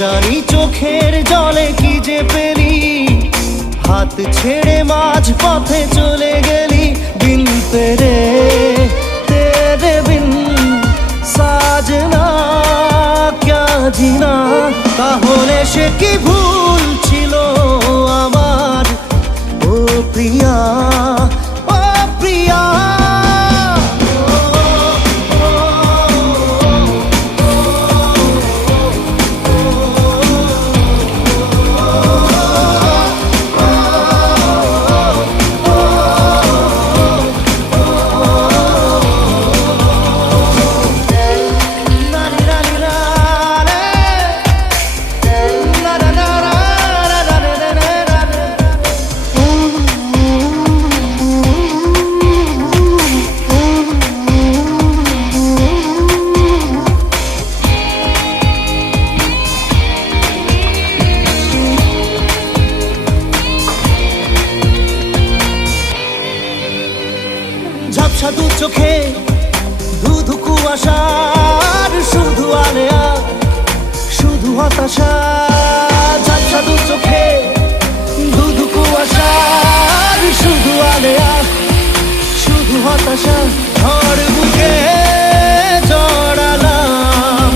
জানি চোখের জলে কি যে পেলি, হাত ছেড়ে মাঝ পথে চলে গেলি। বিন তেরে তেরে বিন সাজনা ক্যা জিনা। তাহলে সে কি ভুল ছিল আমার, ও প্রিয়া ও প্রিয়া। ঝাপসা দু চোখে ধুধু কুয়াশার শুধু আলেয়া, শুধু হতাশা। ঝাপসা দু চোখে ধুধু কুয়াশার শুধু আলেয়া, শুধু হতাশা। ঝড় বুকে জড়ালাম।